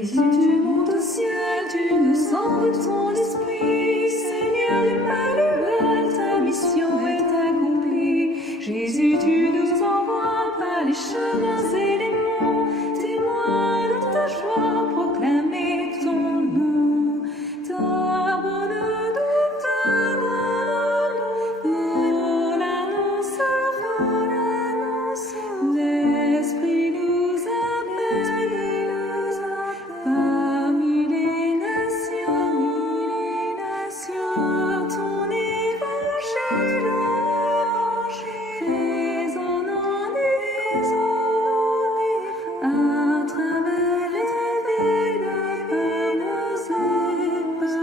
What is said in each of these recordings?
Jésus, tu montes au ciel, tu nous envoies ton esprit. Seigneur Emmanuel, ta mission est accomplie. Jésus, tu nous envoies par les chemins et les monts, témoins de ta joie, proclamer ton nom. Ta bonne nouvelle, nous l'annonçons, l'Esprit nous appelle parmi les nations, ton évangile résonne en écho à travers les villes par nos épaules.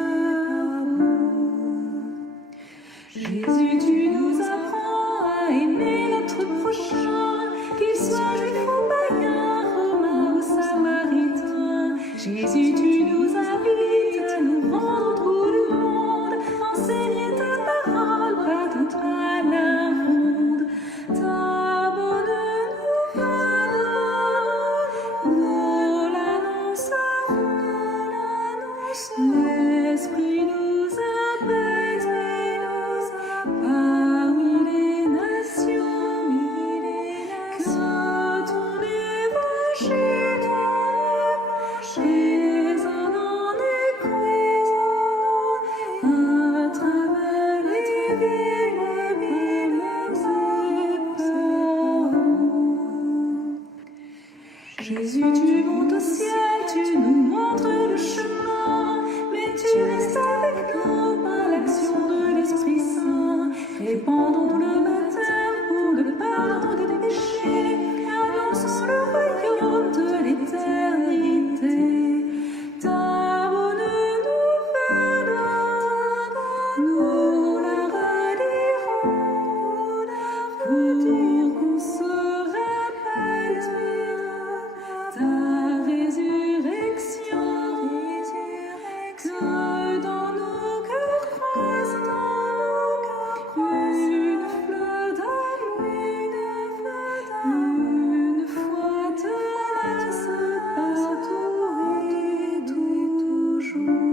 Jésus, tu nous apprends à aimer notre prochain, qu'il soit juif ou païen, romain ou samaritain. Jésus, tu nous invites à nous rendre autour du monde, enseigner ta parole partout à la ronde. Ta bonne nouvelle, nous l'annonçons, l'Esprit nous appelle parmi les nations, que ton évangile résonne en écho à travers les villes et Jésus, tu montes au ciel, tu nous montres le chemin, mais tu restes avec nous par l'action de l'Esprit Saint. Répandons le baptême pour le pardon des péchés, annonçons le royaume de l'éternité. Ta bonne nouvelle, nous la redirons pour qu'on se rappelle ta résurrection, que dans nos cœurs croise une fleur d'amour, une foi tenace partout et toujours.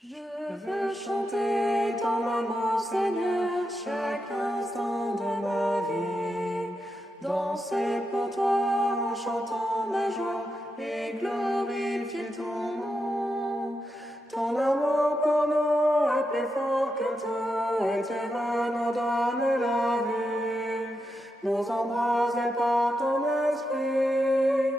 Je veux chanter ton amour, Seigneur, chaque instant de ma vie. Danser pour toi en chantant ma joie et glorifier ton nom. Ton amour pour nous est plus fort que tout et tu vas nous donner la vie. Nous embraser par ton esprit.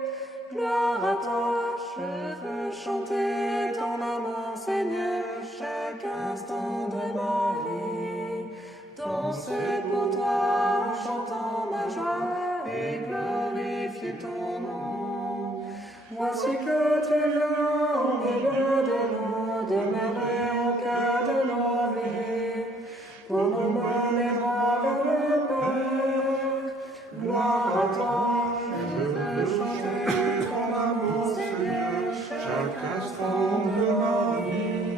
Gloire à toi, je veux chanter ton amour, Seigneur, chaque instant de ma vie. Danser pour toi en chantant ma joie et glorifier ton nom. Voici que tu viens au milieu de nous, demeurer au cœur de nos vies, pour nous mener droit vers le Père. Gloire à toi, je veux chanter ton amour, Seigneur, chaque instant de ma vie.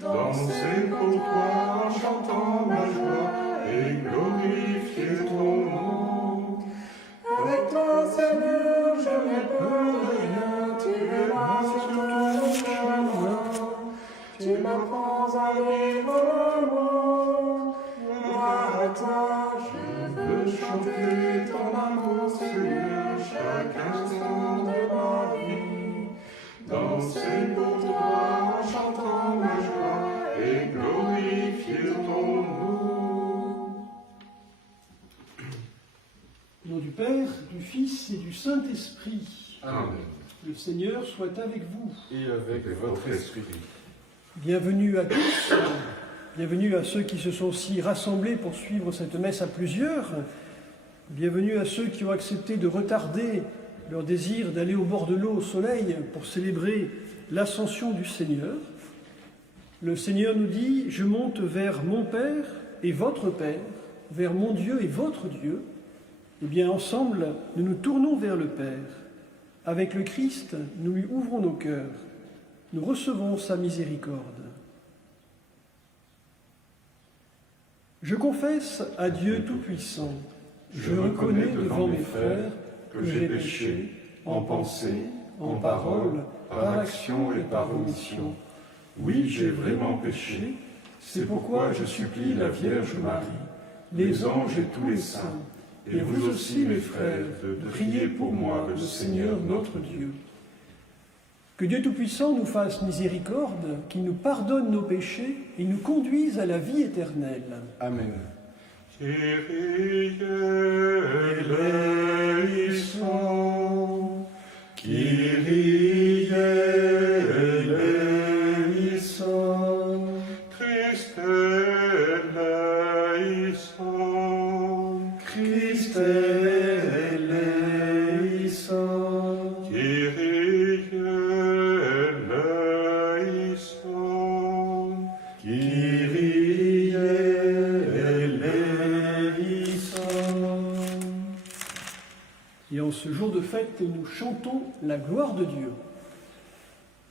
Danser pour toi en chantant ma joie et glorifier ton nom. Avec toi, Seigneur, je n'ai peur de rien, tu es là sur tout mon chemin. Tu m'apprends à vivre l'amour. Gloire à toi, je veux chanter ton amour, Seigneur, chaque instant de ma vie. Danser pour toi en chantant ma joie et glorifier ton nom. Au nom du Père, du Fils et du Saint-Esprit. Amen. Le Seigneur soit avec vous. Et avec votre esprit. Bienvenue à tous, bienvenue à ceux qui se sont aussi rassemblés pour suivre cette messe à plusieurs, bienvenue à ceux qui ont accepté de retarder leur désir d'aller au bord de l'eau au soleil pour célébrer l'ascension du Seigneur. Le Seigneur nous dit « Je monte vers mon Père et votre Père, vers mon Dieu et votre Dieu ». Eh bien, ensemble, nous nous tournons vers le Père. Avec le Christ, nous lui ouvrons nos cœurs. Nous recevons sa miséricorde. Je confesse à Dieu Tout-Puissant, je reconnais devant mes frères que j'ai péché en pensée, en parole, par action et par omission. Oui, j'ai vraiment péché, c'est pourquoi je supplie la Vierge Marie, les anges et tous les saints, et vous aussi mes frères, de prier pour moi le Seigneur notre Dieu. Que Dieu Tout-Puissant nous fasse miséricorde, qu'il nous pardonne nos péchés et nous conduise à la vie éternelle. Amen. Kyrie eleison, Kyrie eleison, Christe eleison, Christe eleison, Kyrie eleison, Kyrie eleison. Et en ce jour de fête, nous chantons la gloire de Dieu.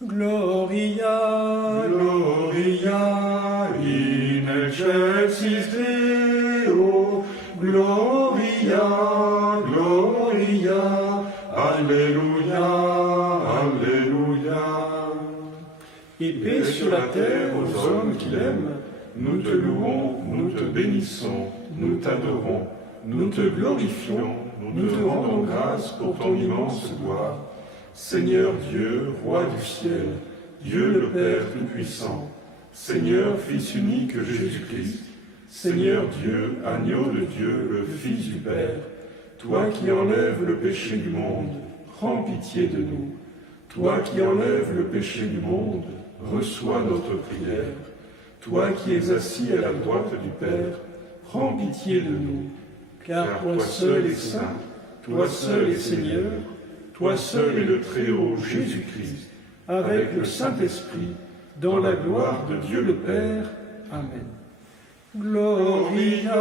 Gloria, Gloria in excelsis Deo, Gloria, Gloria, Alléluia, Alléluia. et paix sur la terre aux hommes qu'il aime. Nous te louons, nous te bénissons, nous t'adorons, nous te glorifions, nous te rendons grâce pour ton immense gloire. Seigneur Dieu, Roi du ciel, Dieu le Père Tout-Puissant, Seigneur Fils unique Jésus-Christ, Seigneur Dieu, Agneau de Dieu, le Fils du Père, toi qui enlèves le péché du monde, prends pitié de nous. Toi qui enlèves le péché du monde, reçois notre prière. Toi qui es assis à la droite du Père, prends pitié de nous. Car toi seul est saint, toi seul est Seigneur, toi seul est le Très-Haut Jésus-Christ, avec le Saint-Esprit, dans la gloire de Dieu le Père. Amen. Gloria,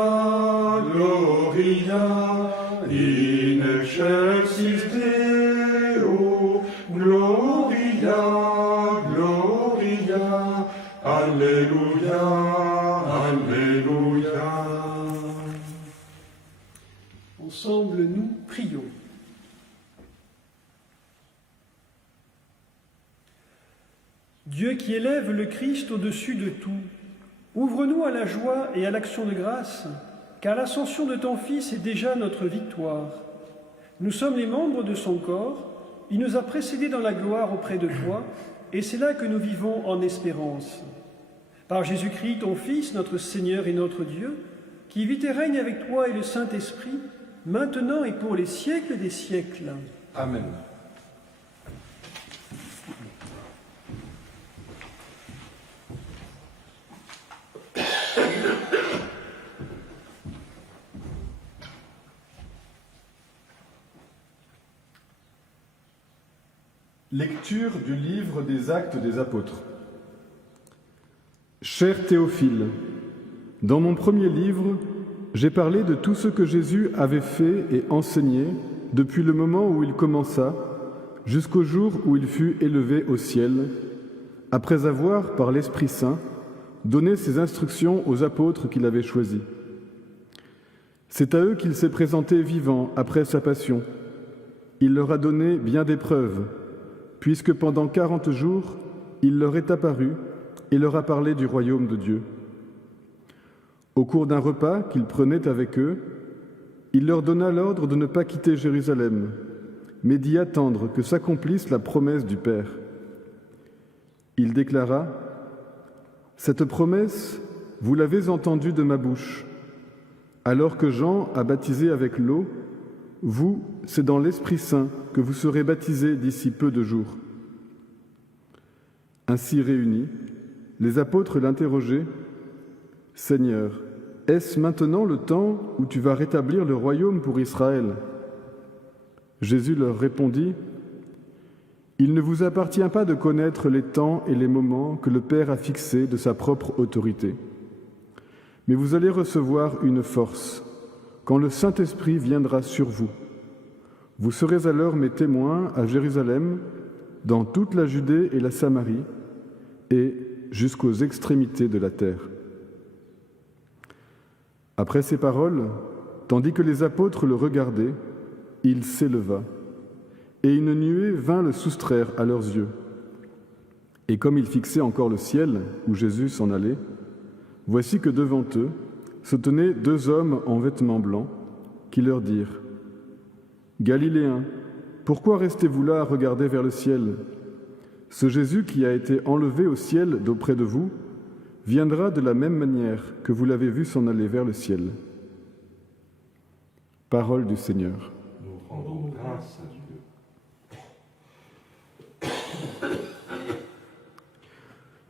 Gloria, in excelsis Deo, Gloria, Gloria, Alléluia, Alléluia. Ensemble, nous prions. Dieu qui élève le Christ au-dessus de tout, ouvre-nous à la joie et à l'action de grâce, car l'ascension de ton Fils est déjà notre victoire. Nous sommes les membres de son corps, il nous a précédés dans la gloire auprès de toi, et c'est là que nous vivons en espérance. Par Jésus-Christ, ton Fils, notre Seigneur et notre Dieu, qui vit et règne avec toi et le Saint-Esprit, maintenant et pour les siècles des siècles. Amen. Lecture du livre des Actes des Apôtres. Cher Théophile, dans mon premier livre, j'ai parlé de tout ce que Jésus avait fait et enseigné depuis le moment où il commença jusqu'au jour où il fut élevé au ciel, après avoir, par l'Esprit Saint, donné ses instructions aux apôtres qu'il avait choisis. C'est à eux qu'il s'est présenté vivant après sa passion. Il leur a donné bien des preuves, puisque pendant 40 jours, il leur est apparu et leur a parlé du royaume de Dieu. Au cours d'un repas qu'il prenait avec eux, il leur donna l'ordre de ne pas quitter Jérusalem, mais d'y attendre que s'accomplisse la promesse du Père. Il déclara : « Cette promesse, vous l'avez entendue de ma bouche. Alors que Jean a baptisé avec l'eau, vous, c'est dans l'Esprit Saint que vous serez baptisés d'ici peu de jours. » Ainsi réunis, les apôtres l'interrogeaient : « Seigneur, est-ce maintenant le temps où tu vas rétablir le royaume pour Israël ?» Jésus leur répondit : « Il ne vous appartient pas de connaître les temps et les moments que le Père a fixés de sa propre autorité. Mais vous allez recevoir une force, quand le Saint-Esprit viendra sur vous. Vous serez alors mes témoins à Jérusalem, dans toute la Judée et la Samarie, et jusqu'aux extrémités de la terre. » Après ces paroles, tandis que les apôtres le regardaient, il s'éleva, et une nuée vint le soustraire à leurs yeux. Et comme ils fixaient encore le ciel, où Jésus s'en allait, voici que devant eux se tenaient 2 hommes en vêtements blancs, qui leur dirent : « Galiléens, pourquoi restez-vous là à regarder vers le ciel ? Ce Jésus qui a été enlevé au ciel d'auprès de vous viendra de la même manière que vous l'avez vu s'en aller vers le ciel. » Parole du Seigneur. Nous rendons grâce à Dieu.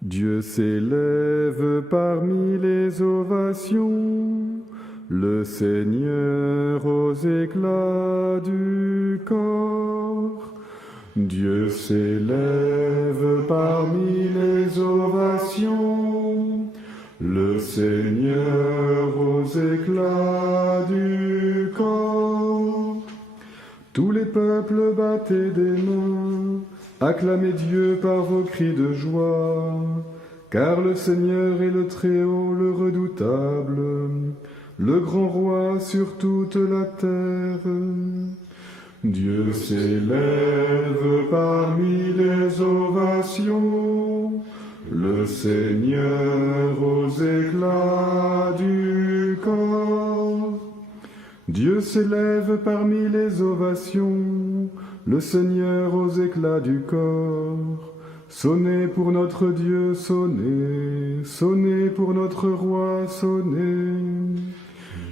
Dieu s'élève parmi les ovations, le Seigneur aux éclats du corps. Dieu s'élève parmi les ovations, le Seigneur aux éclats du corps. Tous les peuples battez des mains, acclamez Dieu par vos cris de joie, car le Seigneur est le Très-Haut, le redoutable, le grand roi sur toute la terre. Dieu s'élève parmi les ovations, le Seigneur aux éclats du corps. Dieu s'élève parmi les ovations, le Seigneur aux éclats du corps. Sonnez pour notre Dieu, sonnez, sonnez pour notre roi, sonnez.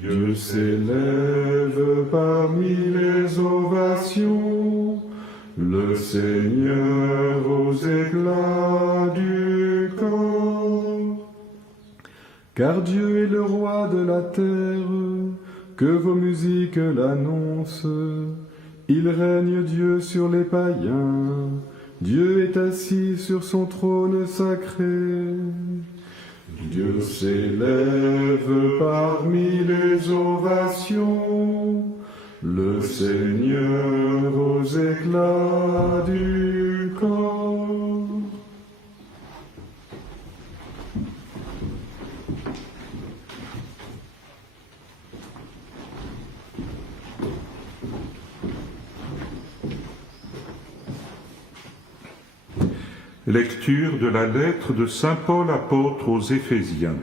Dieu s'élève parmi les ovations, le Seigneur aux éclats du corps. Car Dieu est le roi de la terre, que vos musiques l'annoncent. Il règne Dieu sur les païens, Dieu est assis sur son trône sacré. Dieu s'élève parmi les ovations, le Seigneur aux éclats du corps. Lecture de la lettre de saint Paul apôtre aux Éphésiens.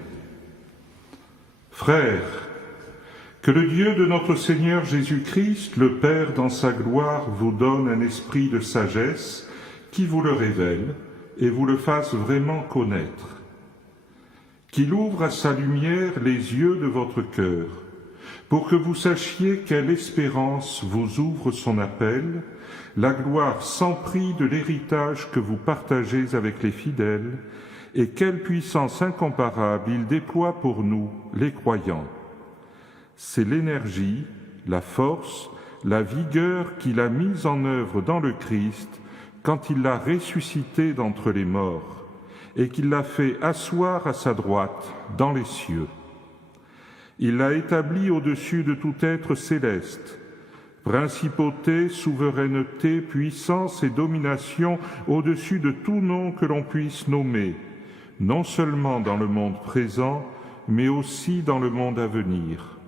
Frères, que le Dieu de notre Seigneur Jésus-Christ, le Père dans sa gloire, vous donne un esprit de sagesse qui vous le révèle et vous le fasse vraiment connaître. Qu'il ouvre à sa lumière les yeux de votre cœur, pour que vous sachiez quelle espérance vous ouvre son appel, la gloire sans prix de l'héritage que vous partagez avec les fidèles, et quelle puissance incomparable il déploie pour nous, les croyants. C'est l'énergie, la force, la vigueur qu'il a mise en œuvre dans le Christ quand il l'a ressuscité d'entre les morts, et qu'il l'a fait asseoir à sa droite dans les cieux. Il l'a établi au-dessus de tout être céleste, principauté, souveraineté, puissance et domination au-dessus de tout nom que l'on puisse nommer, non seulement dans le monde présent, mais aussi dans le monde à venir.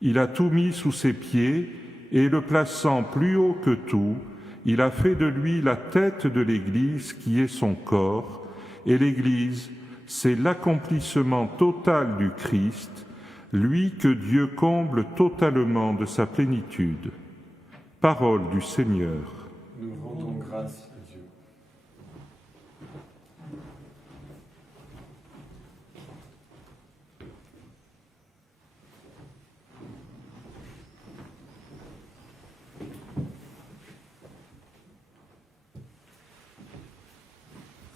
Il a tout mis sous ses pieds, et le plaçant plus haut que tout, il a fait de lui la tête de l'Église qui est son corps, et l'Église, c'est l'accomplissement total du Christ, lui que Dieu comble totalement de sa plénitude. Parole du Seigneur. Nous rendons grâce à Dieu.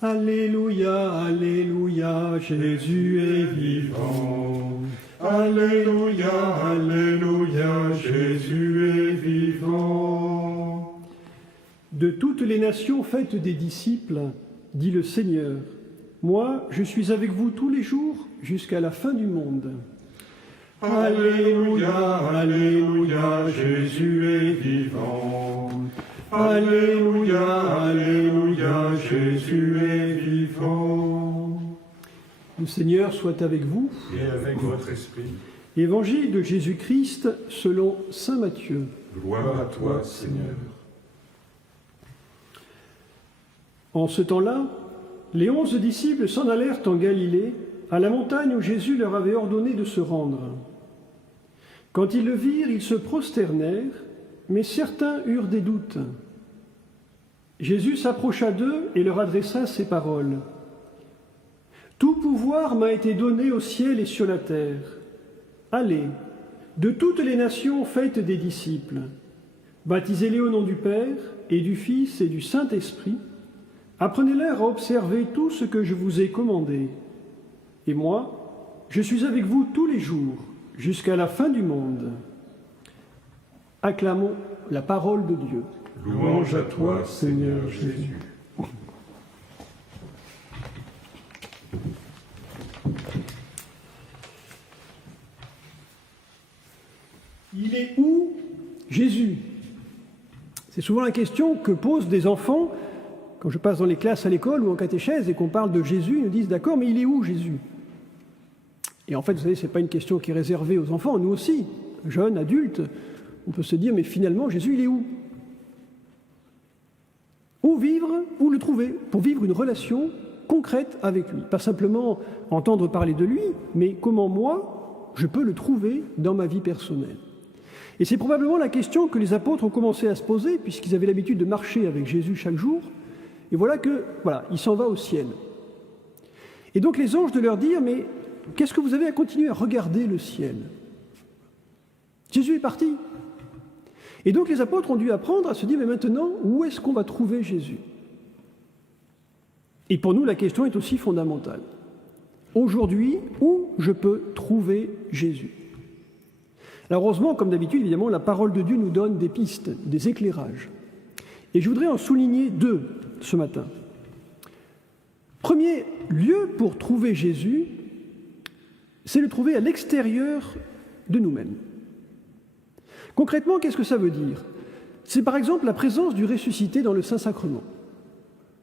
Alléluia, Alléluia, Jésus est vivant. Alléluia, Alléluia, Jésus est vivant. De toutes les nations faites des disciples, dit le Seigneur, moi je suis avec vous tous les jours jusqu'à la fin du monde. Alléluia, Alléluia, Jésus est vivant. Alléluia, Alléluia, Jésus est vivant. Le Seigneur soit avec vous. Et avec votre esprit. Évangile de Jésus-Christ selon saint Matthieu. Gloire à toi, Seigneur. En ce temps-là, les 11 disciples s'en allèrent en Galilée, à la montagne où Jésus leur avait ordonné de se rendre. Quand ils le virent, ils se prosternèrent, mais certains eurent des doutes. Jésus s'approcha d'eux et leur adressa ces paroles. « Tout pouvoir m'a été donné au ciel et sur la terre. Allez, de toutes les nations faites des disciples. Baptisez-les au nom du Père et du Fils et du Saint-Esprit. Apprenez-leur à observer tout ce que je vous ai commandé. Et moi, je suis avec vous tous les jours, jusqu'à la fin du monde. » Acclamons la parole de Dieu. Louange à toi, Seigneur Jésus. Il est où Jésus? C'est souvent la question que posent des enfants quand je passe dans les classes à l'école ou en catéchèse et qu'on parle de Jésus. Ils nous disent d'accord, mais il est où Jésus? Et en fait, vous savez, ce n'est pas une question qui est réservée aux enfants, nous aussi, jeunes, adultes. On peut se dire, mais finalement, Jésus, il est où? Où vivre, où le trouver, pour vivre une relation concrète avec lui. Pas simplement entendre parler de lui, mais comment moi, je peux le trouver dans ma vie personnelle. Et c'est probablement la question que les apôtres ont commencé à se poser, puisqu'ils avaient l'habitude de marcher avec Jésus chaque jour. Et voilà il s'en va au ciel. Et donc les anges de leur dire, mais qu'est-ce que vous avez à continuer à regarder le ciel? Jésus est parti. Et donc les apôtres ont dû apprendre à se dire, mais maintenant, où est-ce qu'on va trouver Jésus? Et pour nous, la question est aussi fondamentale. Aujourd'hui, où je peux trouver Jésus? Alors heureusement, comme d'habitude, évidemment, la parole de Dieu nous donne des pistes, des éclairages. Et je voudrais en souligner 2 ce matin. Premier lieu pour trouver Jésus, c'est le trouver à l'extérieur de nous-mêmes. Concrètement, qu'est-ce que ça veut dire? C'est par exemple la présence du ressuscité dans le Saint-Sacrement.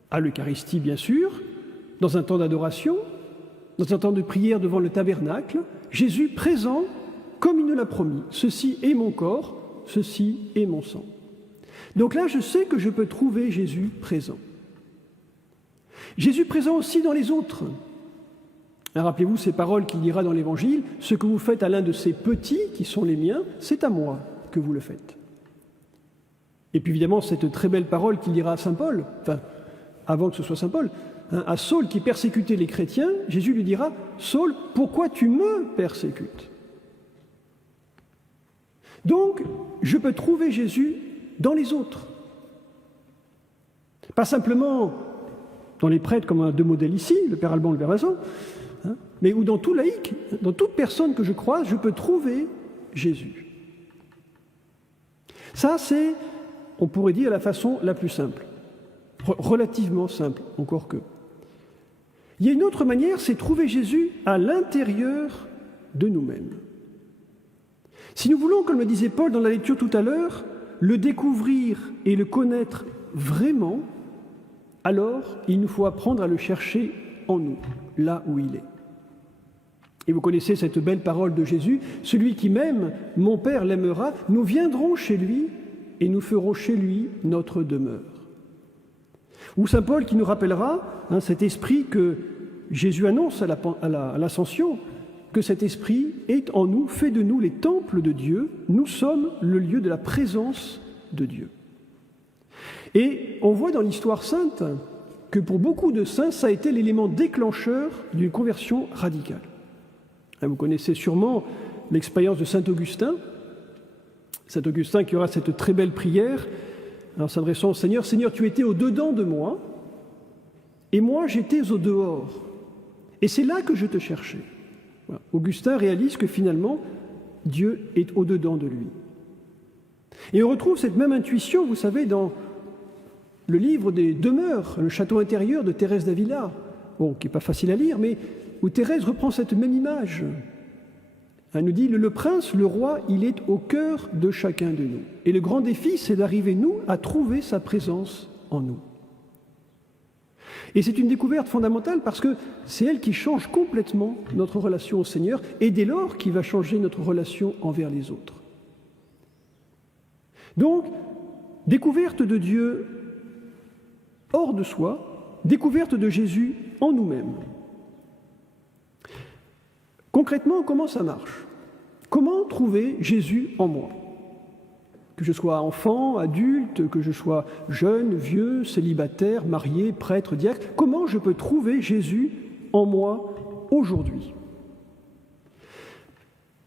À l'Eucharistie, bien sûr, dans un temps d'adoration, dans un temps de prière devant le tabernacle, Jésus présent comme il nous l'a promis. Ceci est mon corps, ceci est mon sang. Donc là, je sais que je peux trouver Jésus présent. Jésus présent aussi dans les autres. Rappelez-vous ces paroles qu'il dira dans l'Évangile, « Ce que vous faites à l'un de ces petits, qui sont les miens, c'est à moi que vous le faites. » Et puis évidemment, cette très belle parole qu'il dira à saint Paul, enfin, avant que ce soit saint Paul, à Saul qui persécutait les chrétiens, Jésus lui dira, « Saul, pourquoi tu me persécutes ?» Donc, je peux trouver Jésus dans les autres. Pas simplement dans les prêtres comme un de modèle ici, le père Alban, le père Vincent, mais ou dans tout laïc, dans toute personne que je croise, je peux trouver Jésus. Ça, c'est, on pourrait dire, la façon la plus simple, relativement simple, encore que. Il y a une autre manière, c'est trouver Jésus à l'intérieur de nous-mêmes. Si nous voulons, comme le disait Paul dans la lecture tout à l'heure, le découvrir et le connaître vraiment, alors il nous faut apprendre à le chercher en nous, là où il est. Et vous connaissez cette belle parole de Jésus, « Celui qui m'aime, mon Père l'aimera, nous viendrons chez lui et nous ferons chez lui notre demeure. » Ou saint Paul qui nous rappellera cet esprit que Jésus annonce à l'ascension, que cet esprit est en nous, fait de nous les temples de Dieu, nous sommes le lieu de la présence de Dieu. Et on voit dans l'histoire sainte que pour beaucoup de saints, ça a été l'élément déclencheur d'une conversion radicale. Vous connaissez sûrement l'expérience de saint Augustin. Saint Augustin qui aura cette très belle prière en s'adressant au Seigneur. « Seigneur, tu étais au-dedans de moi, et moi j'étais au dehors. Et c'est là que je te cherchais. » Voilà. Augustin réalise que finalement, Dieu est au-dedans de lui. Et on retrouve cette même intuition, vous savez, dans le livre des Demeures, le château intérieur de Thérèse d'Avila, qui n'est pas facile à lire, mais où Thérèse reprend cette même image. Elle nous dit, le prince, le roi, il est au cœur de chacun de nous. Et le grand défi, c'est d'arriver, nous, à trouver sa présence en nous. Et c'est une découverte fondamentale parce que c'est elle qui change complètement notre relation au Seigneur et dès lors qui va changer notre relation envers les autres. Donc, découverte de Dieu hors de soi, découverte de Jésus en nous-mêmes. Concrètement, comment ça marche? Comment trouver Jésus en moi? Que je sois enfant, adulte, que je sois jeune, vieux, célibataire, marié, prêtre, diacre, comment je peux trouver Jésus en moi aujourd'hui?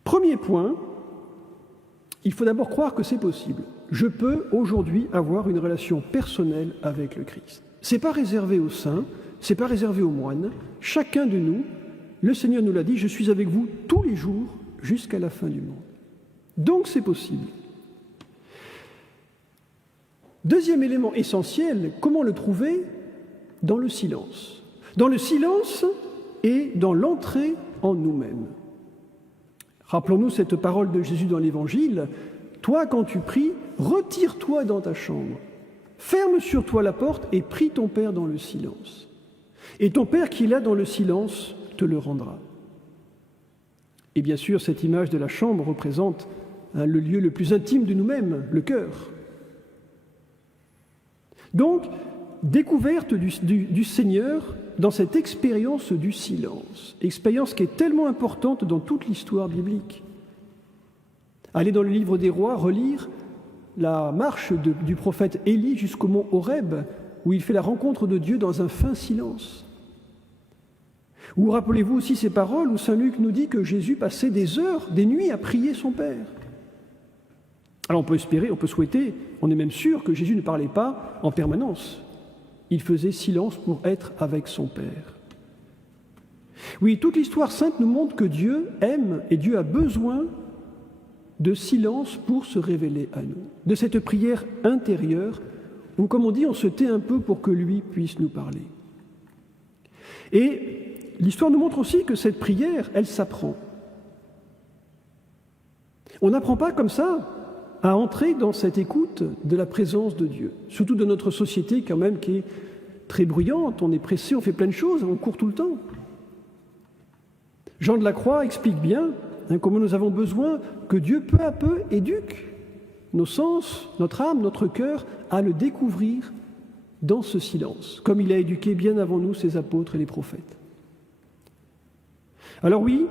Premier point, il faut d'abord croire que c'est possible. Je peux aujourd'hui avoir une relation personnelle avec le Christ. Ce n'est pas réservé aux saints, ce n'est pas réservé aux moines. Chacun de nous, le Seigneur nous l'a dit, je suis avec vous tous les jours jusqu'à la fin du monde. Donc c'est possible. Deuxième élément essentiel, comment le trouver? Dans le silence. Dans le silence et dans l'entrée en nous-mêmes. Rappelons-nous cette parole de Jésus dans l'Évangile. Toi, quand tu pries, retire-toi dans ta chambre, ferme sur toi la porte et prie ton Père dans le silence. Et ton Père qui est là dans le silence te le rendra. Et bien sûr, cette image de la chambre représente le lieu le plus intime de nous-mêmes, le cœur. Donc, découverte du Seigneur dans cette expérience du silence, expérience qui est tellement importante dans toute l'histoire biblique. Allez dans le livre des Rois, relire la marche du prophète Élie jusqu'au mont Horeb, où il fait la rencontre de Dieu dans un fin silence. Ou rappelez-vous aussi ces paroles où saint Luc nous dit que Jésus passait des heures, des nuits à prier son Père. Alors on peut espérer, on peut souhaiter, on est même sûr que Jésus ne parlait pas en permanence. Il faisait silence pour être avec son Père. Oui, toute l'histoire sainte nous montre que Dieu aime et Dieu a besoin de silence pour se révéler à nous, de cette prière intérieure où, comme on dit, on se tait un peu pour que lui puisse nous parler. Et l'histoire nous montre aussi que cette prière, elle s'apprend. On n'apprend pas comme ça à entrer dans cette écoute de la présence de Dieu, surtout dans notre société quand même qui est très bruyante, on est pressé, on fait plein de choses, on court tout le temps. Jean de la Croix explique bien comment nous avons besoin que Dieu peu à peu éduque nos sens, notre âme, notre cœur à le découvrir dans ce silence, comme il a éduqué bien avant nous ses apôtres et les prophètes. Alors oui,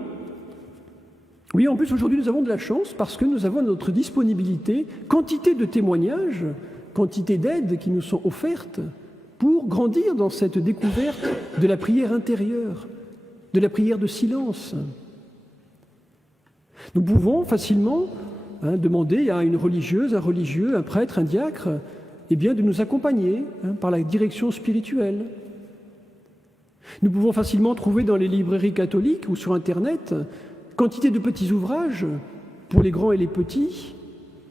en plus aujourd'hui nous avons de la chance parce que nous avons à notre disponibilité quantité de témoignages, quantité d'aides qui nous sont offertes pour grandir dans cette découverte de la prière intérieure, de la prière de silence. Nous pouvons facilement demander à une religieuse, un religieux, un prêtre, un diacre, de nous accompagner par la direction spirituelle. Nous pouvons facilement trouver dans les librairies catholiques ou sur Internet quantité de petits ouvrages pour les grands et les petits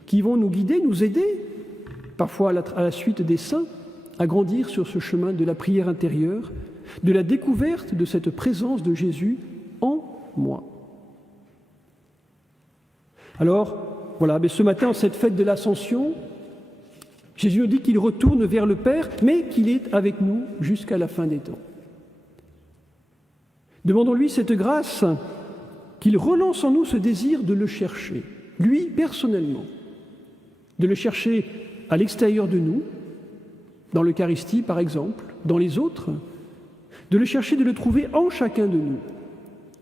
qui vont nous guider, nous aider, parfois à la suite des saints, à grandir sur ce chemin de la prière intérieure, de la découverte de cette présence de Jésus en moi. Alors, voilà, mais ce matin, en cette fête de l'Ascension, Jésus nous dit qu'il retourne vers le Père, mais qu'il est avec nous jusqu'à la fin des temps. Demandons-lui cette grâce, qu'il relance en nous ce désir de le chercher, lui personnellement, de le chercher à l'extérieur de nous, dans l'Eucharistie par exemple, dans les autres, de le chercher, de le trouver en chacun de nous,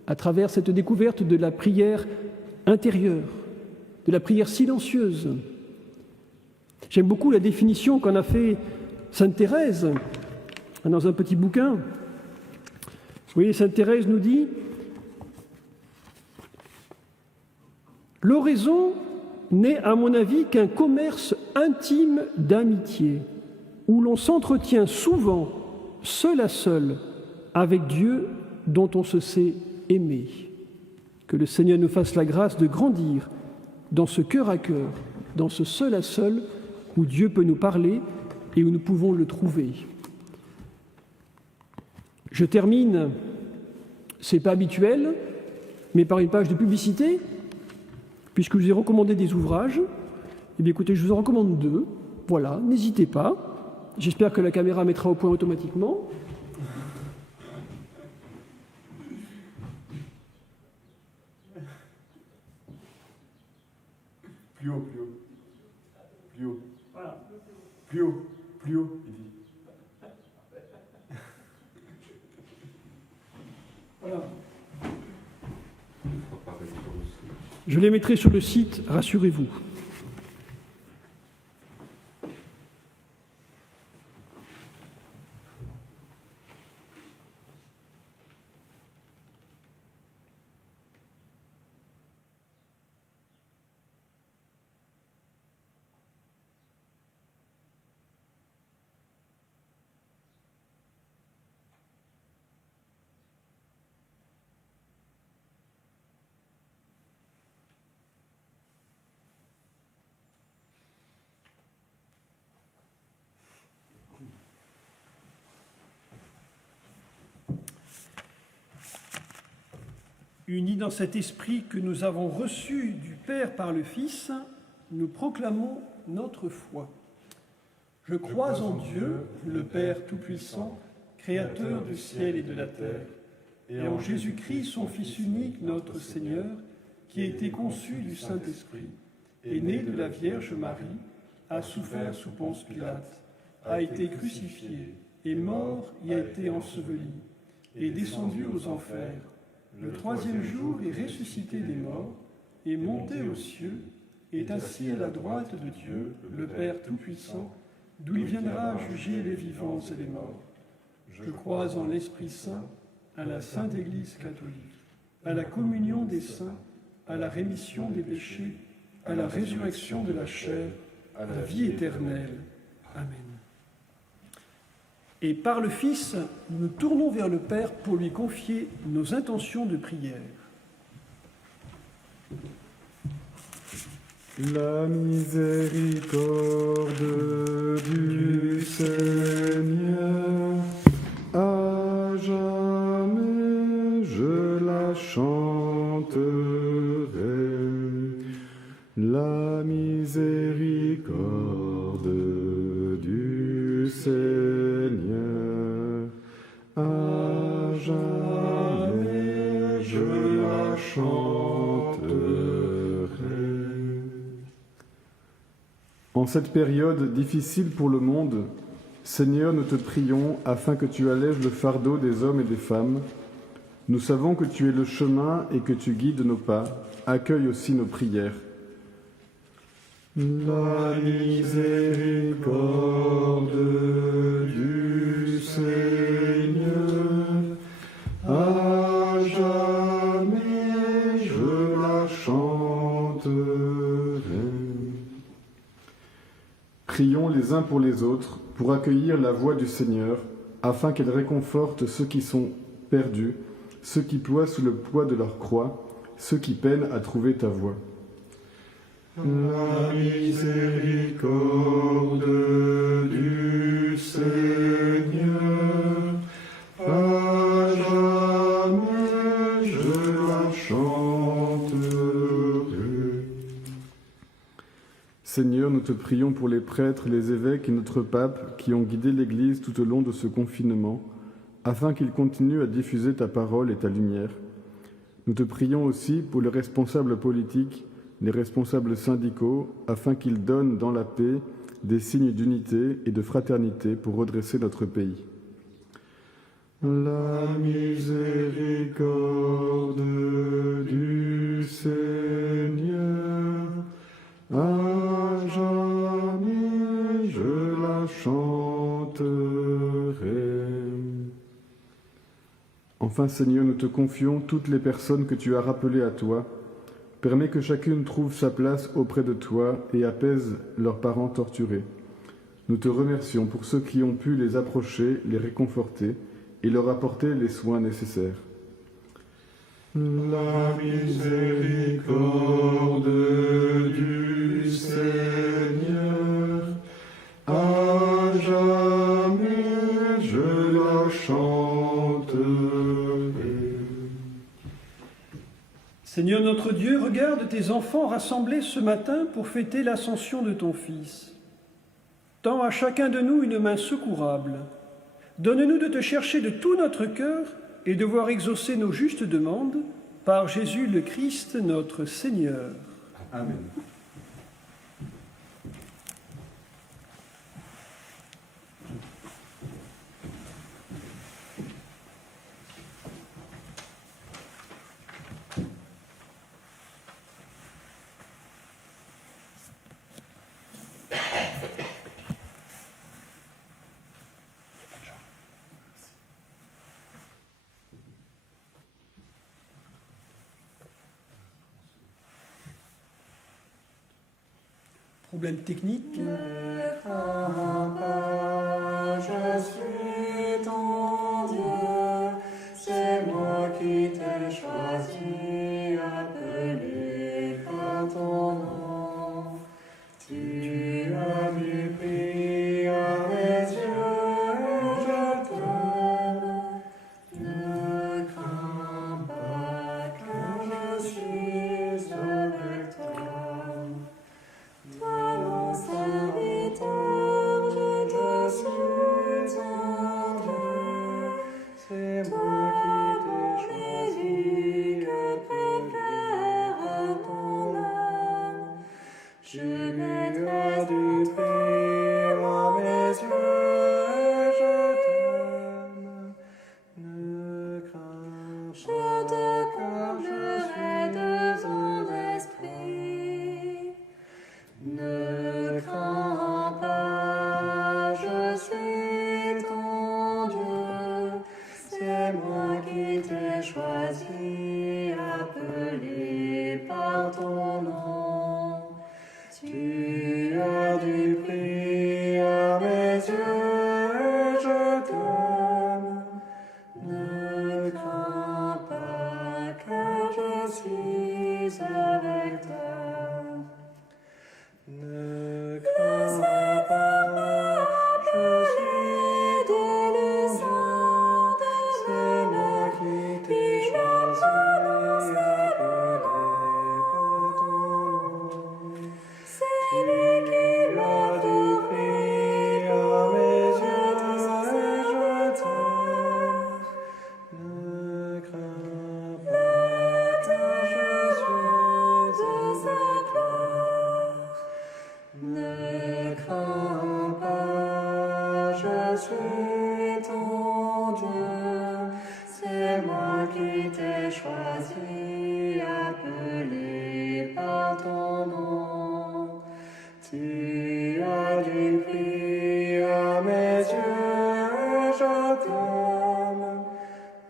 à travers cette découverte de la prière intérieure, de la prière silencieuse. J'aime beaucoup la définition qu'en a fait sainte Thérèse dans un petit bouquin. Vous voyez, sainte Thérèse nous dit « L'oraison n'est à mon avis qu'un commerce intime d'amitié, où l'on s'entretient souvent, seul à seul, avec Dieu dont on se sait aimé. Que le Seigneur nous fasse la grâce de grandir dans ce cœur à cœur, dans ce seul à seul, où Dieu peut nous parler et où nous pouvons le trouver. » Je termine, c'est pas habituel, mais par une page de publicité, puisque je vous ai recommandé des ouvrages. Eh bien écoutez, je vous en recommande 2. Voilà, n'hésitez pas. J'espère que la caméra mettra au point automatiquement. Plus haut, plus haut. Plus haut. Voilà. Plus haut, plus haut, il dit. Voilà. Je les mettrai sur le site, rassurez-vous. Unis dans cet esprit que nous avons reçu du Père par le Fils, nous proclamons notre foi. Je crois en Dieu, le Père Tout-Puissant, Créateur du ciel et de la terre, et en Jésus-Christ, son Fils unique, notre Seigneur, qui a été conçu du Saint-Esprit, est né de la Vierge Marie, a souffert sous Ponce Pilate, a été crucifié, est mort et a été enseveli, est descendu aux enfers. Le troisième jour est ressuscité des morts, est monté aux cieux, est assis à la droite de Dieu, le Père Tout-Puissant, d'où il viendra juger les vivants et les morts. Je crois en l'Esprit Saint, à la Sainte Église catholique, à la communion des saints, à la rémission des péchés, à la résurrection de la chair, à la vie éternelle. Amen. Et par le Fils, nous nous tournons vers le Père pour lui confier nos intentions de prière. La miséricorde du Seigneur, à jamais je la chanterai. La miséricorde du Seigneur, à jamais je la chanterai. En cette période difficile pour le monde, Seigneur, nous te prions afin que tu allèges le fardeau des hommes et des femmes. Nous savons que tu es le chemin et que tu guides nos pas. Accueille aussi nos prières. La miséricorde du Seigneur, à jamais je la chanterai. Prions les uns pour les autres pour accueillir la voix du Seigneur, afin qu'elle réconforte ceux qui sont perdus, ceux qui ploient sous le poids de leur croix, ceux qui peinent à trouver ta voie. La miséricorde du Seigneur, à jamais je la chanterai. Seigneur, nous te prions pour les prêtres, les évêques et notre pape qui ont guidé l'Église tout au long de ce confinement, afin qu'ils continuent à diffuser ta parole et ta lumière. Nous te prions aussi pour les responsables politiques, les responsables syndicaux, afin qu'ils donnent dans la paix des signes d'unité et de fraternité pour redresser notre pays. La miséricorde du Seigneur, à jamais je la chanterai. Enfin, Seigneur, nous te confions toutes les personnes que tu as rappelées à toi. Permets que chacune trouve sa place auprès de toi et apaise leurs parents torturés. Nous te remercions pour ceux qui ont pu les approcher, les réconforter et leur apporter les soins nécessaires. La miséricorde du Seigneur, à jamais je la chanterai. Seigneur notre Dieu, regarde tes enfants rassemblés ce matin pour fêter l'ascension de ton Fils. Tends à chacun de nous une main secourable. Donne-nous de te chercher de tout notre cœur et de voir exaucer nos justes demandes par Jésus le Christ, notre Seigneur. Amen. Problème technique. Ne crains pas, je suis ton Dieu, c'est moi qui t'ai choisi, appelé par ton nom. Tu as du prix à mes yeux, je t'aime. Ne crains pas, car je suis avec toi. Toi, mon serviteur, je te soutiendrai. C'est moi qui t'ai choisi, que préfère ton âme. Je mettrai du prix à mes yeux, je t'aime. Ne crains pas, je te comblerai de ton esprit. Ne crains pas, je suis ton Dieu, c'est moi qui t'ai choisi, appelé par ton nom. Tu as du prix à mes yeux, je t'aime. Ne crains pas, car je suis avec toi. Ne crains pas, je suis délivrant, c'est moi qui t'ai choisi, appelé par ton nom. C'est lui qui m'a du prix à mes yeux, je t'aime. Ne crains pas, car je suis de sa gloire. Ne crains pas, je suis ton Dieu, c'est moi qui t'ai choisi, appelé par ton nom. Tu as du prix à mes yeux, je t'aime.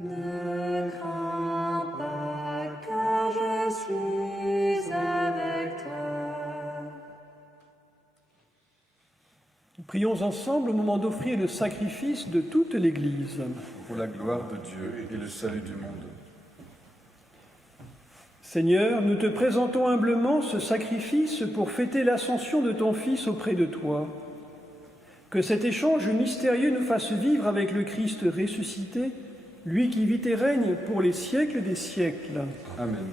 Ne crains pas, car je suis avec toi. Prions ensemble au moment d'offrir le sacrifice de toute l'Église. Pour la gloire de Dieu et le salut du monde. Seigneur, nous te présentons humblement ce sacrifice pour fêter l'ascension de ton Fils auprès de toi. Que cet échange mystérieux nous fasse vivre avec le Christ ressuscité, lui qui vit et règne pour les siècles des siècles. Amen.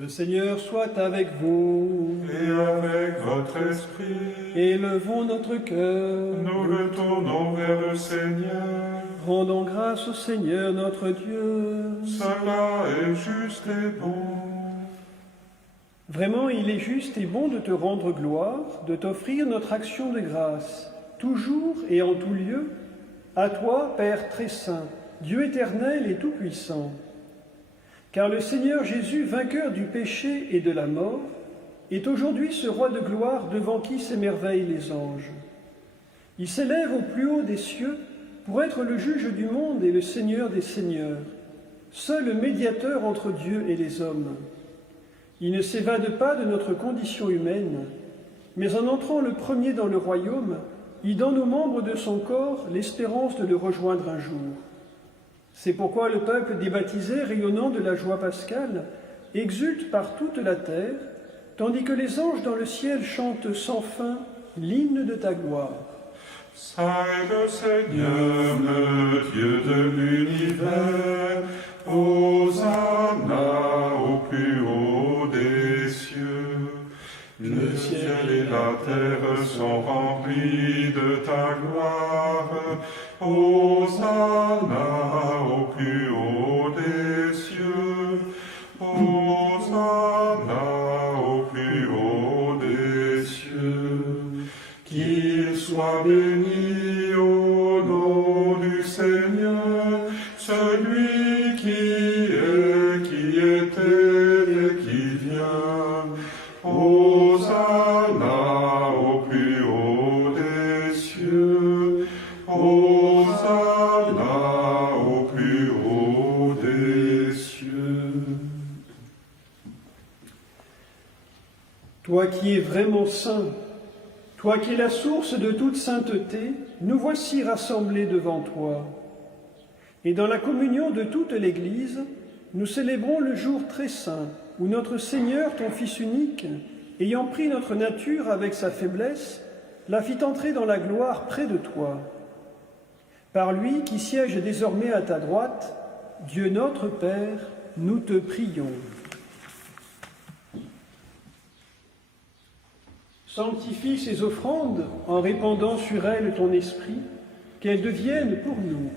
Le Seigneur soit avec vous. Et avec votre esprit, Élevons notre cœur. nous le tournons vers le Seigneur. Rendons grâce au Seigneur notre Dieu. Cela est juste et bon. Vraiment, il est juste et bon de te rendre gloire, de t'offrir notre action de grâce, toujours et en tout lieu, à toi, Père très saint, Dieu éternel et tout-puissant. Car le Seigneur Jésus, vainqueur du péché et de la mort, est aujourd'hui ce roi de gloire devant qui s'émerveillent les anges. Il s'élève au plus haut des cieux pour être le juge du monde et le Seigneur des seigneurs, seul médiateur entre Dieu et les hommes. Il ne s'évade pas de notre condition humaine, mais en entrant le premier dans le royaume, il donne aux membres de son corps l'espérance de le rejoindre un jour. C'est pourquoi le peuple des baptisés, rayonnant de la joie pascale, exulte par toute la terre, tandis que les anges dans le ciel chantent sans fin l'hymne de ta gloire. Saint est le Seigneur, le Dieu de l'univers, Hosanna au plus haut des cieux. Le ciel et la terre sont remplis de ta gloire, Hosanna au plus haut des cieux, Hosanna au plus haut des cieux. Qu'il soit béni au nom du Seigneur, celui qui est, qui était et qui vient. Hosanna Toi qui es vraiment saint, toi qui es la source de toute sainteté, nous voici rassemblés devant toi. Et dans la communion de toute l'Église, nous célébrons le jour très saint où notre Seigneur, ton Fils unique, ayant pris notre nature avec sa faiblesse, la fit entrer dans la gloire près de toi. Par lui qui siège désormais à ta droite, Dieu notre Père, nous te prions. Sanctifie ces offrandes en répandant sur elles ton esprit, qu'elles deviennent pour nous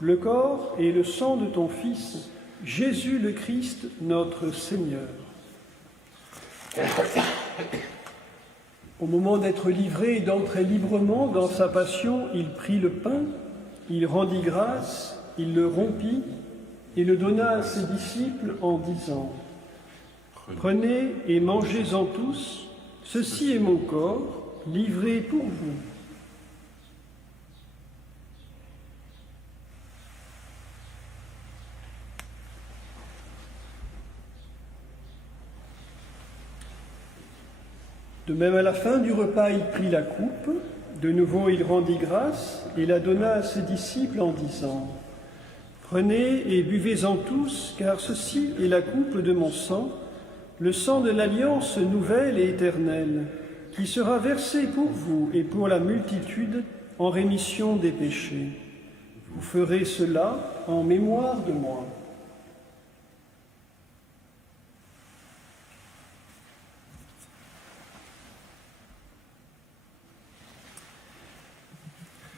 le corps et le sang de ton Fils, Jésus le Christ, notre Seigneur. Au moment d'être livré et d'entrer librement dans sa passion, il prit le pain, il rendit grâce, il le rompit et le donna à ses disciples en disant « Prenez et mangez-en tous, ceci est mon corps, livré pour vous. » De même, à la fin du repas, il prit la coupe. De nouveau, il rendit grâce et la donna à ses disciples en disant « Prenez et buvez-en tous, car ceci est la coupe de mon sang, le sang de l'alliance nouvelle et éternelle, qui sera versé pour vous et pour la multitude en rémission des péchés. Vous ferez cela en mémoire de moi. »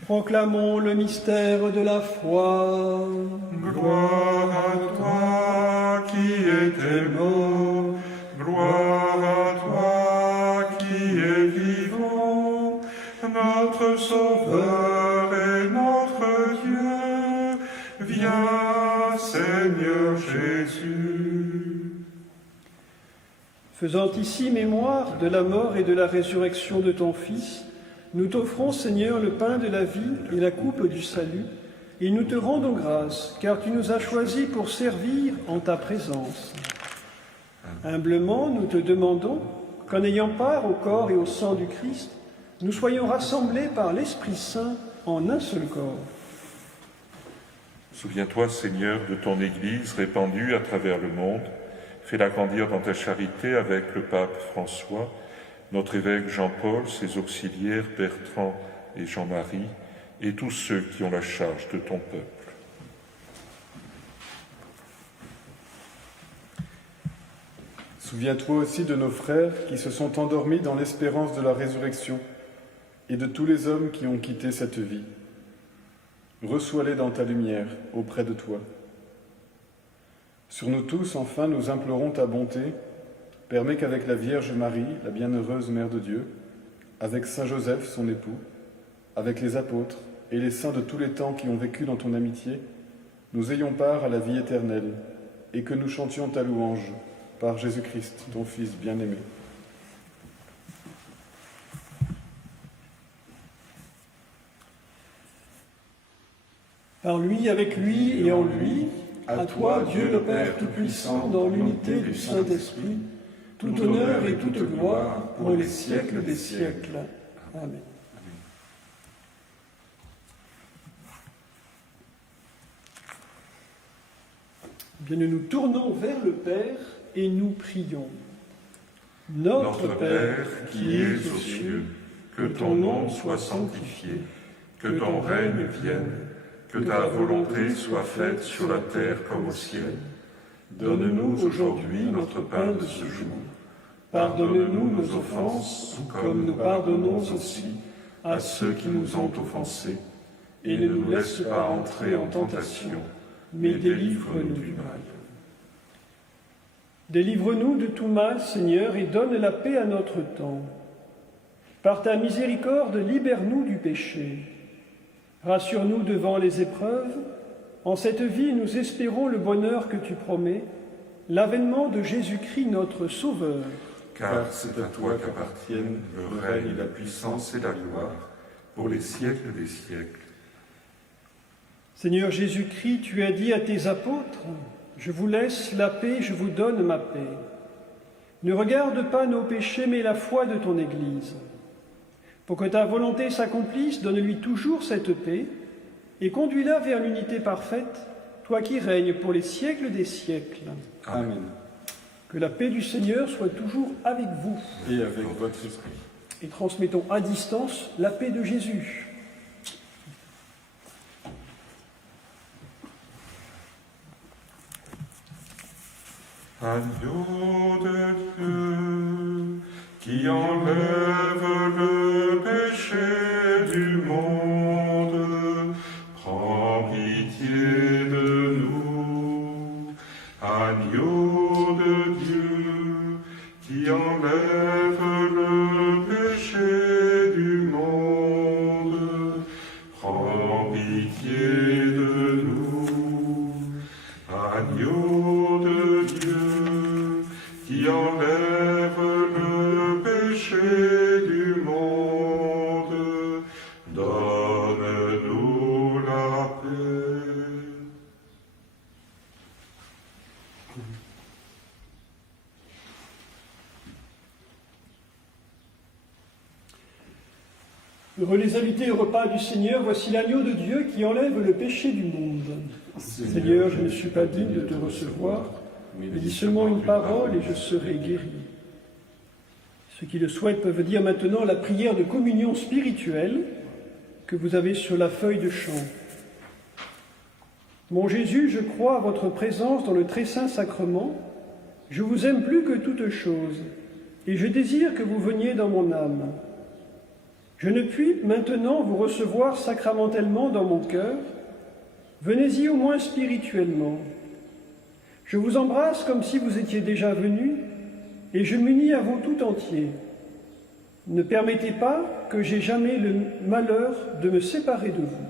Proclamons le mystère de la foi. Gloire à toi qui étais mort, gloire à toi qui es vivant, notre Sauveur et notre Dieu. Viens, Seigneur Jésus. Faisant ici mémoire de la mort et de la résurrection de ton Fils, nous t'offrons, Seigneur, le pain de la vie et la coupe du salut, et nous te rendons grâce, car tu nous as choisis pour servir en ta présence. Humblement, nous te demandons qu'en ayant part au corps et au sang du Christ, nous soyons rassemblés par l'Esprit Saint en un seul corps. Souviens-toi, Seigneur, de ton Église répandue à travers le monde. Fais-la grandir dans ta charité avec le pape François, notre évêque Jean-Paul, ses auxiliaires Bertrand et Jean-Marie, et tous ceux qui ont la charge de ton peuple. Souviens-toi aussi de nos frères qui se sont endormis dans l'espérance de la résurrection et de tous les hommes qui ont quitté cette vie. Reçois-les dans ta lumière, auprès de toi. Sur nous tous, enfin, nous implorons ta bonté. Permets qu'avec la Vierge Marie, la bienheureuse Mère de Dieu, avec Saint Joseph, son époux, avec les apôtres et les saints de tous les temps qui ont vécu dans ton amitié, nous ayons part à la vie éternelle et que nous chantions ta louange par Jésus-Christ, ton Fils bien-aimé. Par lui, avec lui et en lui, à toi, Dieu le Père Tout-Puissant, dans l'unité du Saint-Esprit, tout honneur et toute gloire pour les siècles des siècles. Amen. Bien, nous nous tournons vers le Père et nous prions. Notre Père qui es aux cieux, que ton nom soit sanctifié, que ton règne vienne, que ta volonté soit faite sur la terre comme au ciel. Donne-nous aujourd'hui notre pain de ce jour. Pardonne-nous nos offenses, comme nous pardonnons aussi à ceux qui nous ont offensés. Et ne nous laisse pas entrer en tentation, mais délivre-nous du mal. Délivre-nous de tout mal, Seigneur, et donne la paix à notre temps. Par ta miséricorde, libère-nous du péché. Rassure-nous devant les épreuves. En cette vie, nous espérons le bonheur que tu promets, l'avènement de Jésus-Christ, notre Sauveur. Car c'est à toi qu'appartiennent le règne, la puissance et la gloire, pour les siècles des siècles. Seigneur Jésus-Christ, tu as dit à tes apôtres, « Je vous laisse la paix, je vous donne ma paix. » Ne regarde pas nos péchés, mais la foi de ton Église. Pour que ta volonté s'accomplisse, donne-lui toujours cette paix et conduis-la vers l'unité parfaite, toi qui règnes pour les siècles des siècles. Amen. Que la paix du Seigneur soit toujours avec vous. Et avec votre esprit. Et transmettons à distance la paix de Jésus. Agneau de Dieu, qui enlève le péché du monde, prends pitié de nous. Agneau de Dieu, qui enlève le péché du monde, prends pitié de nous. Agneau de Dieu, qui enlève le péché du monde, donne-nous la paix. Heureux les invités au repas du Seigneur, voici l'agneau de Dieu qui enlève le péché du monde. Seigneur, je ne suis pas digne de te recevoir, mais dis seulement une parole et je serai guéri. Ceux qui le souhaitent peuvent dire maintenant la prière de communion spirituelle que vous avez sur la feuille de chant. Mon Jésus, je crois à votre présence dans le très saint sacrement. Je vous aime plus que toute chose et je désire que vous veniez dans mon âme. Je ne puis maintenant vous recevoir sacramentellement dans mon cœur. Venez-y au moins spirituellement. Je vous embrasse comme si vous étiez déjà venu et je m'unis à vous tout entier. Ne permettez pas que j'aie jamais le malheur de me séparer de vous.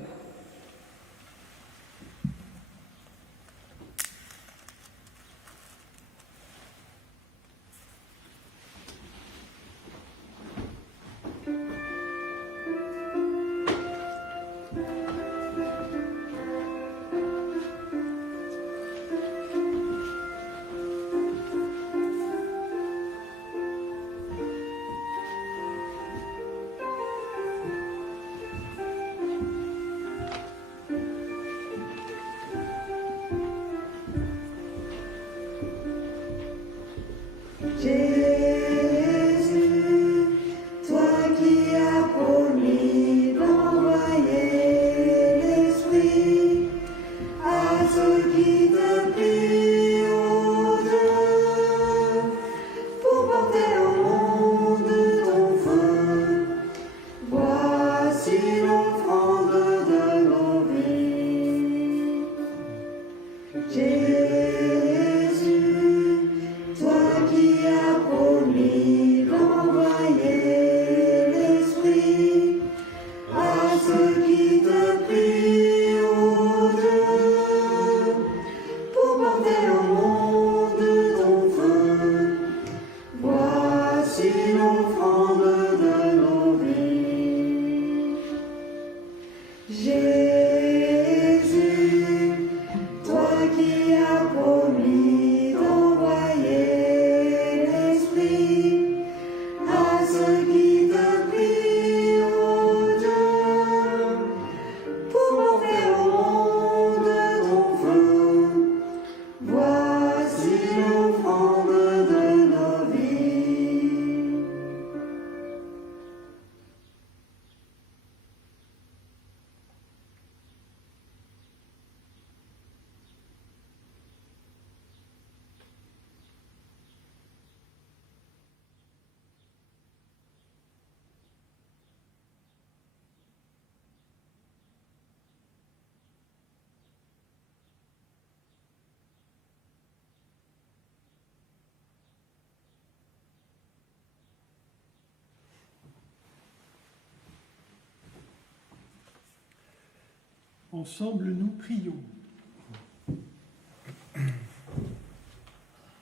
Ensemble, nous prions.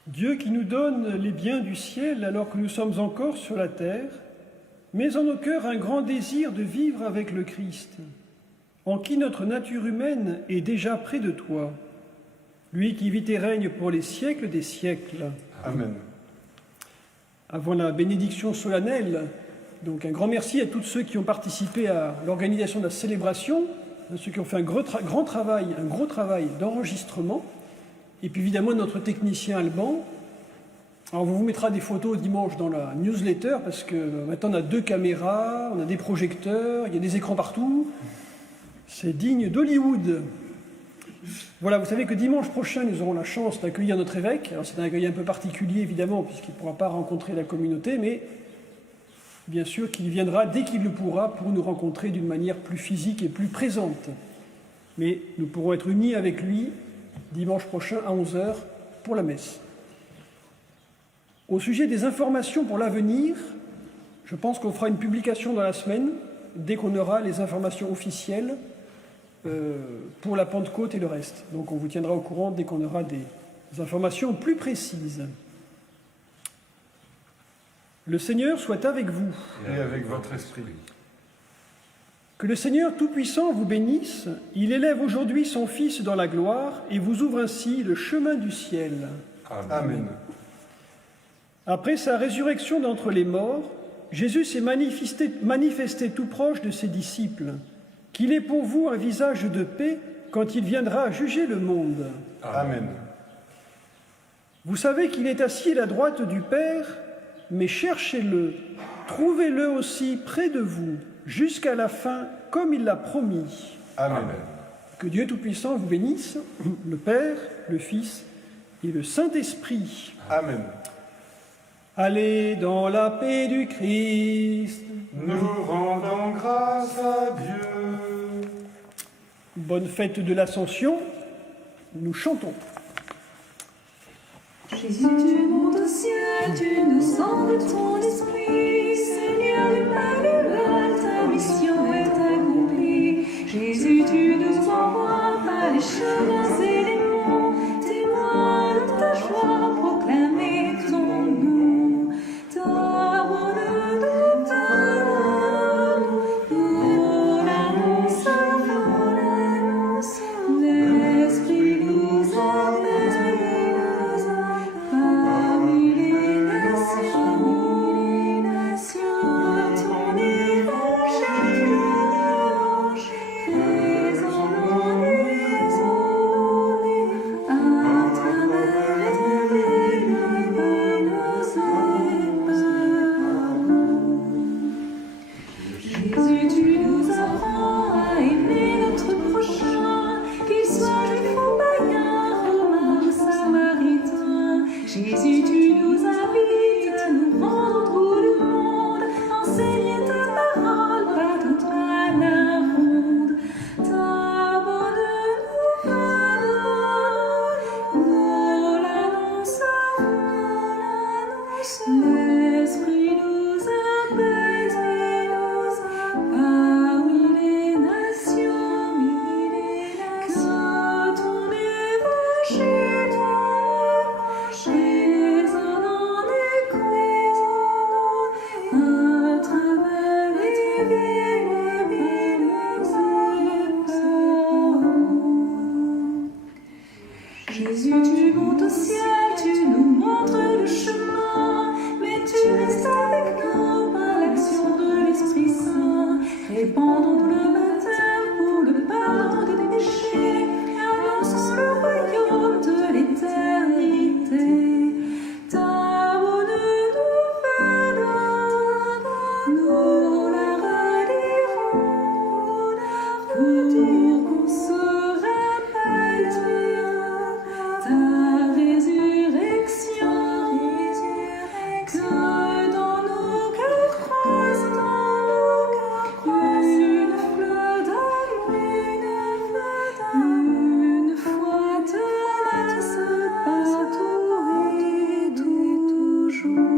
Dieu qui nous donne les biens du ciel alors que nous sommes encore sur la terre, mets en nos cœurs un grand désir de vivre avec le Christ, en qui notre nature humaine est déjà près de toi, lui qui vit et règne pour les siècles des siècles. Amen. avant la bénédiction solennelle. Donc un grand merci à tous ceux qui ont participé à l'organisation de la célébration, à ceux qui ont fait un gros travail d'enregistrement, et puis évidemment notre technicien Alban. Alors on vous mettra des photos dimanche dans la newsletter, parce que maintenant on a 2 caméras, on a des projecteurs, il y a des écrans partout. C'est digne d'Hollywood. Voilà, vous savez que dimanche prochain, nous aurons la chance d'accueillir notre évêque. Alors c'est un accueil un peu particulier, évidemment, puisqu'il ne pourra pas rencontrer la communauté, mais bien sûr qu'il viendra dès qu'il le pourra pour nous rencontrer d'une manière plus physique et plus présente. Mais nous pourrons être unis avec lui dimanche prochain à 11h pour la messe. Au sujet des informations pour l'avenir, je pense qu'on fera une publication dans la semaine, dès qu'on aura les informations officielles pour la Pentecôte et le reste. Donc on vous tiendra au courant dès qu'on aura des informations plus précises. Le Seigneur soit avec vous. Et avec votre esprit. Que le Seigneur Tout-Puissant vous bénisse. Il élève aujourd'hui son Fils dans la gloire et vous ouvre ainsi le chemin du ciel. Amen. Après sa résurrection d'entre les morts, Jésus s'est manifesté tout proche de ses disciples, qu'il est pour vous un visage de paix quand il viendra juger le monde. Amen. Vous savez qu'il est assis à la droite du Père, mais cherchez-le, trouvez-le aussi près de vous, jusqu'à la fin, comme il l'a promis. Amen. Que Dieu Tout-Puissant vous bénisse, le Père, le Fils et le Saint-Esprit. Amen. Allez dans la paix du Christ. Nous rendons grâce à Dieu. Bonne fête de l'Ascension. Nous chantons. Jésus, tu montes au ciel, tu nous envoies ton esprit. Seigneur Emmanuel, ta mission est accomplie. Jésus, tu nous envoies par les chemins et les monts, témoins de ta joie, proclamer ton nom. Ta bonne nous l'annonçons, l'Esprit nous appelle. Parmi les nations, ton évangile, présent à travers les Jésus, tu nous apprends à aimer notre prochain, qu'il soit juif ou païen, romain ou samaritain. Jésus, tu nous invites à nous rendre autour du monde, enseigner ta parole partout à la ronde. Ta bonne nouvelle, nous l'annonçons, l'Esprit nous appelle, parmi les nations, que ton évangile résonne en écho à travers les villes et Jésus, tu montes au ciel, tu nous montres le chemin, mais tu restes avec nous par l'action de l'Esprit Saint. Répandons le baptême pour le pardon des péchés, annonçons le royaume de l'éternité. Ta bonne nouvelle, nous la relirons pour dire qu'on se rappelle ta résurrection, que dans nos cœurs croise une fleur d'amour, une foi tenace partout et toujours.